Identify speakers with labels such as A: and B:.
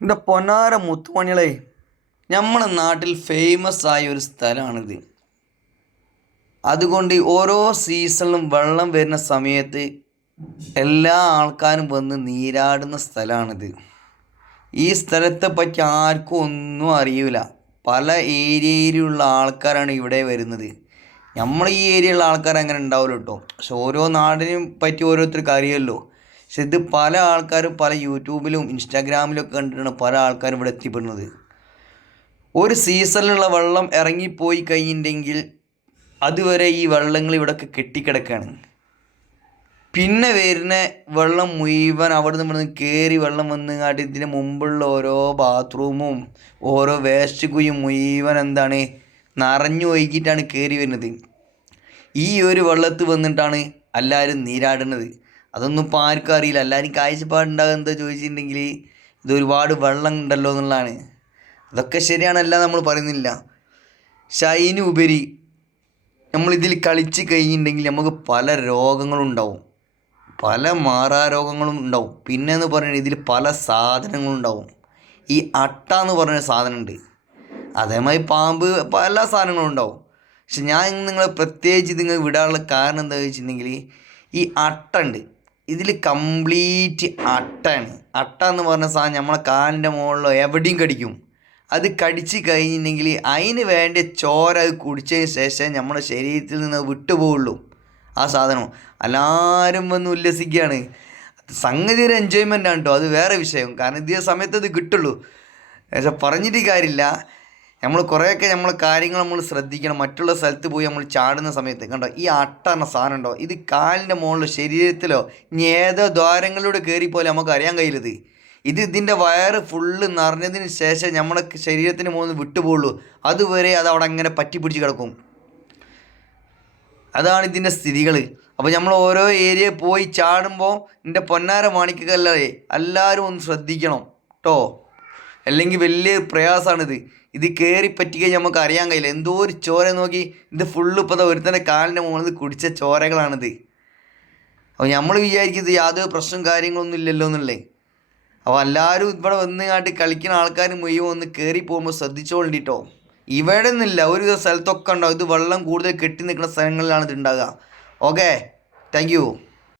A: എന്റെ പൊന്നാര മുത്തുമണികളെ? നമ്മുടെ നാട്ടിൽ ഫേമസ് ആയ ഒരു സ്ഥലമാണിത്. അതുകൊണ്ട് ഓരോ സീസണിലും വെള്ളം വരുന്ന സമയത്ത് എല്ലാ ആൾക്കാരും വന്ന് നീരാടുന്ന സ്ഥലമാണിത്. ഈ സ്ഥലത്തെ പറ്റി ആർക്കും ഒന്നും അറിയില്ല പല ഏരിയയിലുള്ള ആൾക്കാരാണ് ഇവിടെ വരുന്നത്. നമ്മൾ ഈ ഏരിയയിലുള്ള ആൾക്കാർ അങ്ങനെ ഉണ്ടാവില്ല കേട്ടോ പക്ഷെ ഓരോ നാടിനെയും പറ്റി ഓരോരുത്തർക്ക് അറിയുമല്ലോ പക്ഷെ ഇത് പല ആൾക്കാരും പല യൂട്യൂബിലും ഇൻസ്റ്റാഗ്രാമിലും ഒക്കെ കണ്ടിട്ടാണ് പല ആൾക്കാരും ഇവിടെ എത്തിപ്പെടുന്നത്. ഒരു സീസണിലുള്ള വെള്ളം ഇറങ്ങിപ്പോയി കഴിഞ്ഞിട്ടുണ്ടെങ്കിൽ അതുവരെ ഈ വെള്ളങ്ങൾ ഇവിടെയൊക്കെ കെട്ടിക്കിടക്കുകയാണ് പിന്നെ വരുന്ന വെള്ളം മുഴുവൻ അവിടെ നിന്ന് കയറി വെള്ളം വന്ന് കാട്ടി ഇതിന് മുമ്പുള്ള ഓരോ ബാത്റൂമും ഓരോ വേസ്റ്റ് കുയും മുഴുവൻ എന്താണ് നിറഞ്ഞു ഒഴുകിയിട്ടാണ് കയറി വരുന്നത്. ഈ ഒരു വെള്ളത്ത് വന്നിട്ടാണ് എല്ലാവരും നീരാടുന്നത് അതൊന്നും ഇപ്പോൾ ആർക്കും അറിയില്ല. എല്ലാവരും കാഴ്ചപ്പാടുണ്ടാകുക എന്താ ചോദിച്ചിട്ടുണ്ടെങ്കിൽ ഇത് ഒരുപാട് വെള്ളം ഉണ്ടല്ലോ എന്നുള്ളതാണ്. അതൊക്കെ ശരിയാണല്ല നമ്മൾ പറയുന്നില്ല. പക്ഷെ അതിനുപരി നമ്മളിതിൽ കളിച്ച് കഴിഞ്ഞിട്ടുണ്ടെങ്കിൽ നമുക്ക് പല രോഗങ്ങളും ഉണ്ടാവും പല മാറാരോഗങ്ങളും ഉണ്ടാവും. പിന്നെ എന്ന് പറയുന്നത് ഇതിൽ പല സാധനങ്ങളും ഉണ്ടാവും. ഈ അട്ട എന്ന് പറഞ്ഞ സാധനമുണ്ട്. അതേമാതിരി പാമ്പ് പല സാധനങ്ങളും ഉണ്ടാവും. പക്ഷെ ഞാൻ നിങ്ങളെ പ്രത്യേകിച്ച് നിങ്ങൾ വിടാനുള്ള കാരണം എന്താ വെച്ചിട്ടുണ്ടെങ്കിൽ ഈ അട്ട ഉണ്ട്. ഇതിൽ കംപ്ലീറ്റ് അട്ടയാണ്. അട്ട എന്ന് പറഞ്ഞ സാധനം നമ്മളെ കാലിന്റെ മുകളിലോ എവിടെയും കടിക്കും. അത് കടിച്ച് കഴിഞ്ഞിട്ടുണ്ടെങ്കിൽ അതിന് വേണ്ടി ചോര അത് കുടിച്ചതിന് ശേഷം നമ്മുടെ ശരീരത്തിൽ നിന്ന് വിട്ടുപോകുള്ളൂ ആ സാധനം. എല്ലാവരും വന്ന് ഉല്ലസിക്കുകയാണ്. സംഗതി ഒരു എൻജോയ്മെന്റ് ആണ് കേട്ടോ അത് വേറെ വിഷയം. കാരണം ഇതേ സമയത്ത് അത് കിട്ടുള്ളൂ. പക്ഷെ പറഞ്ഞിട്ട് കാര്യമില്ല. നമ്മൾ കുറേയൊക്കെ നമ്മൾ കാര്യങ്ങൾ നമ്മൾ ശ്രദ്ധിക്കണം. മറ്റുള്ള സ്ഥലത്ത് പോയി നമ്മൾ ചാടുന്ന സമയത്ത്. കണ്ടോ? ഈ അട്ട എന്ന സാധനം ഉണ്ടോ ഇത് കാലിന്റെ മുകളിലോ ശരീരത്തിലോ ഇനി ഏതോ ദ്വാരങ്ങളിലൂടെ കയറിപ്പോലെ നമുക്ക് അറിയാൻ കഴിയില്ലത്. ഇത് ഇതിന്റെ വയറ് ഫുള്ള് നിറഞ്ഞതിന് ശേഷം നമ്മുടെ ശരീരത്തിന് മുകളിൽ വിട്ടുപോകുള്ളൂ അതുവരെ അത് അവിടെ അങ്ങനെ പറ്റി പിടിച്ച് കിടക്കും. അതാണ് ഇതിന്റെ സ്ഥിതികൾ അപ്പോൾ നമ്മൾ ഓരോ ഏരിയ പോയി ചാടുമ്പോൾ എന്റെ പൊന്നാര മാണിക്കല്ലേ എല്ലാവരും ഒന്ന് ശ്രദ്ധിക്കണം കേട്ടോ അല്ലെങ്കിൽ വലിയ പ്രയാസമാണിത് ഇത് കയറി പറ്റിക്കഴിഞ്ഞാൽ നമുക്ക് അറിയാൻ കഴിയില്ല. എന്തോ ഒരു ചോര നോക്കി ഇത് ഫുള്ള് ഇപ്പോൾ ഒരുത്തന്റെ കാലിന്റെ മുകളിൽ കുടിച്ച ചോരകളാണിത്. അപ്പോൾ നമ്മൾ വിചാരിക്കുന്നത് യാതൊരു പ്രശ്നം കാര്യങ്ങളൊന്നും ഇല്ലല്ലോ എന്നുള്ളേ. അപ്പോൾ എല്ലാവരും ഇവിടെ വന്ന് കാട്ടി കളിക്കുന്ന ആൾക്കാർ മുഴുവൻ ഒന്ന് കയറി പോകുമ്പോൾ ശ്രദ്ധിച്ചോണ്ടിട്ടോ ഇവിടെ നിന്നില്ല ഒരു സ്ഥലത്തൊക്കെ ഉണ്ടാവും. ഇത് വെള്ളം കൂടുതൽ കെട്ടി നിൽക്കുന്ന സ്ഥലങ്ങളിലാണ് ഇത് ഉണ്ടാകുക ഓക്കെ താങ്ക്